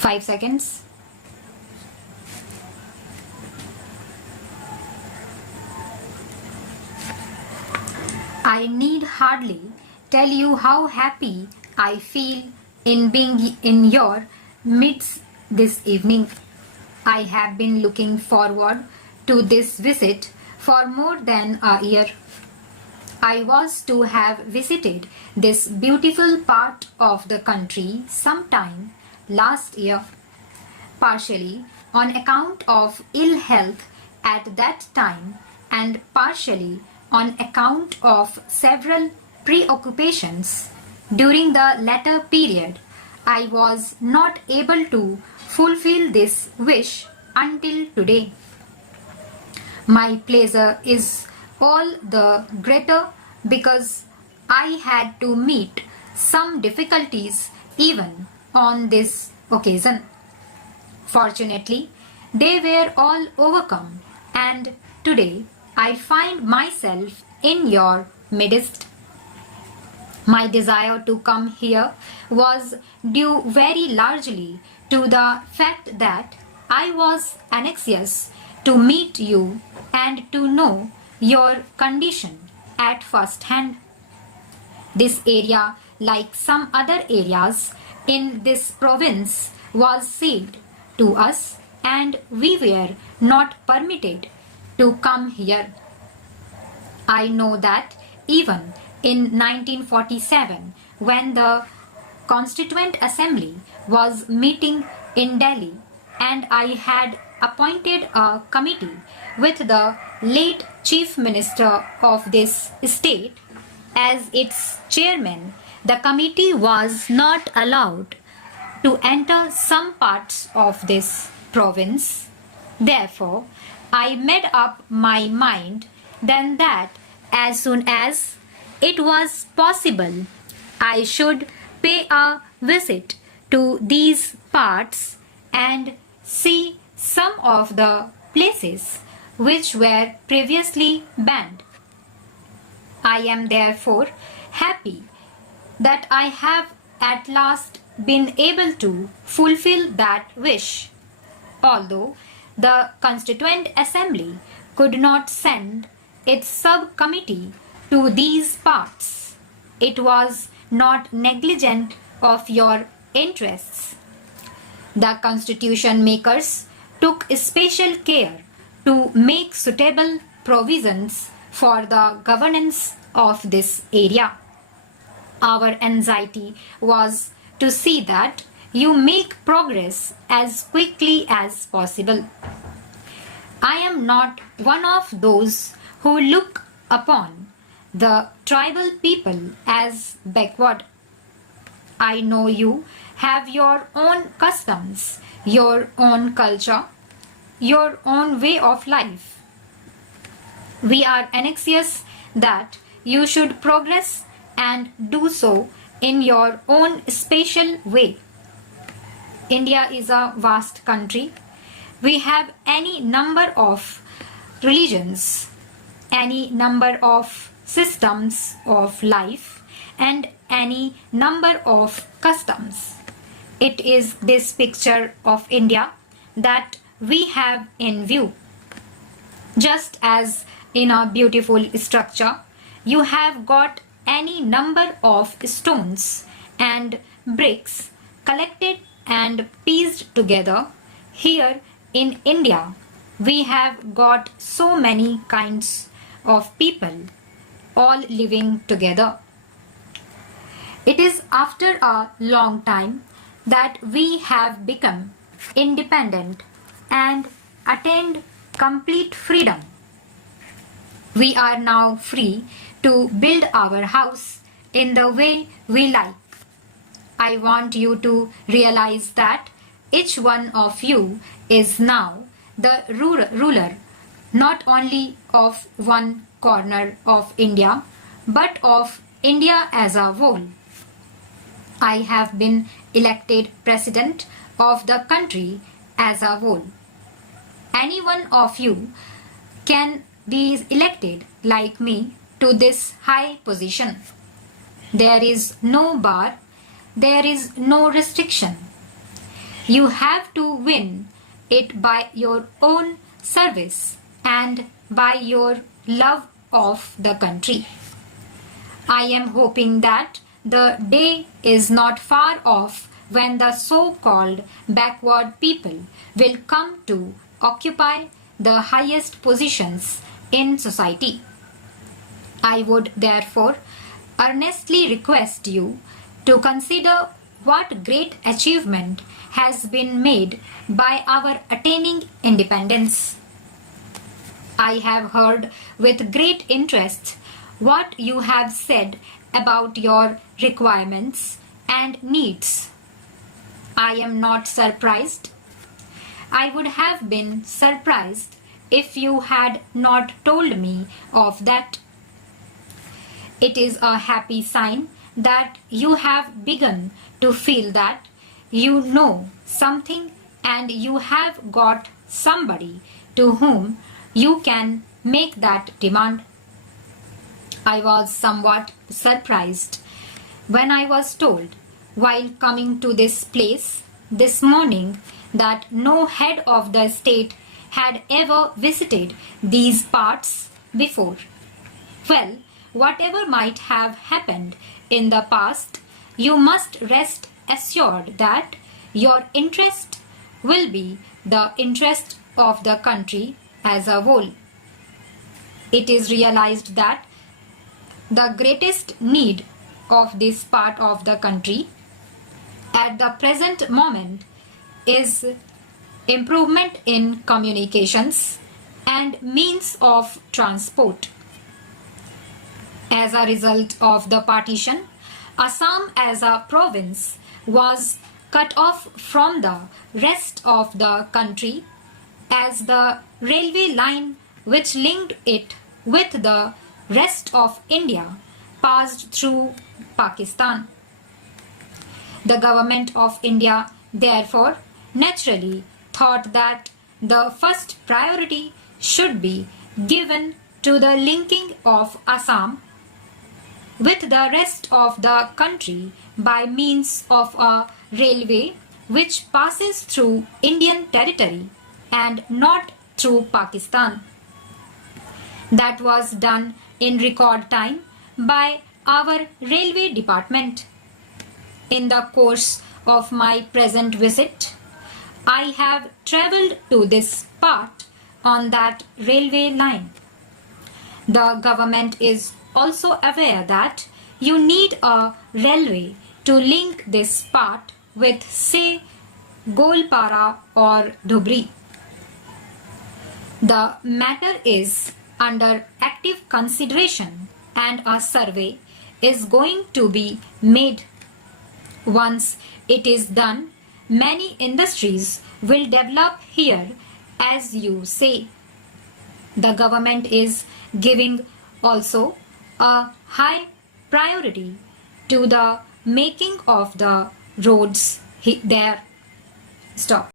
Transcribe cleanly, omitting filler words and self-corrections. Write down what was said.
5 seconds. I need hardly tell you how happy I feel in being in your midst this evening. I have been looking forward to this visit for more than a year. I was to have visited this beautiful part of the country sometime last year, partially on account of ill health at that time and partially on account of several preoccupations. During the latter period, I was not able to fulfill this wish until today. My pleasure is all the greater because I had to meet some difficulties even on this occasion. Fortunately, they were all overcome, and today I find myself in your midst. My desire to come here was due very largely to the fact that I was anxious to meet you and to know your condition at first hand. This area, like some other areas in this province, was sealed to us and we were not permitted to come here. I know that even in 1947, when the Constituent Assembly was meeting in Delhi and I had appointed a committee with the late Chief Minister of this state as its chairman, the committee was not allowed to enter some parts of this province. Therefore, I made up my mind then that as soon as it was possible, I should pay a visit to these parts and see some of the places which were previously banned. I am therefore happy that I have at last been able to fulfill that wish. Although the Constituent Assembly could not send its subcommittee to these parts, it was not negligent of your interests. The constitution makers took special care to make suitable provisions for the governance of this area. Our anxiety was to see that you make progress as quickly as possible. I am not one of those who look upon the tribal people as backward. I know you have your own customs, your own culture, your own way of life. We are anxious that you should progress and do so in your own special way. India is a vast country. We have any number of religions, any number of systems of life, and any number of customs. It is this picture of India that we have in view. Just as in a beautiful structure, you have got any number of stones and bricks collected and pieced together. Here in India, we have got so many kinds of people all living together. It is after a long time that we have become independent and attained complete freedom. We are now free to build our house in the way we like. I want you to realize that each one of you is now the ruler not only of one corner of India but of India as a whole. I have been elected president of the country as a whole. Any one of you can be elected like me to this high position. There is no bar, there is no restriction. You have to win it by your own service and by your love of the country. I am hoping that the day is not far off when the so-called backward people will come to occupy the highest positions in society. I would therefore earnestly request you to consider what great achievement has been made by our attaining independence. I have heard with great interest what you have said about your requirements and needs. I am not surprised. I would have been surprised if you had not told me of that. It is a happy sign that you have begun to feel that you know something and you have got somebody to whom you can make that demand. I was somewhat surprised when I was told while coming to this place this morning that no head of the state had ever visited these parts before. Well, whatever might have happened in the past, you must rest assured that your interest will be the interest of the country as a whole. It is realized that the greatest need of this part of the country at the present moment is improvement in communications and means of transport. As a result of the partition, Assam as a province was cut off from the rest of the country as the railway line which linked it with the rest of India passed through Pakistan. The government of India therefore naturally thought that the first priority should be given to the linking of Assam with the rest of the country by means of a railway which passes through Indian territory and not through Pakistan. That was done in record time by our railway department. In the course of my present visit, I have travelled to this part on that railway line. The government is also aware that you need a railway to link this part with, say, Golpara or Dhubri. The matter is under active consideration and a survey is going to be made. Once it is done, many industries will develop here, as you say. The government is giving also a high priority to the making of the roads there. Stop.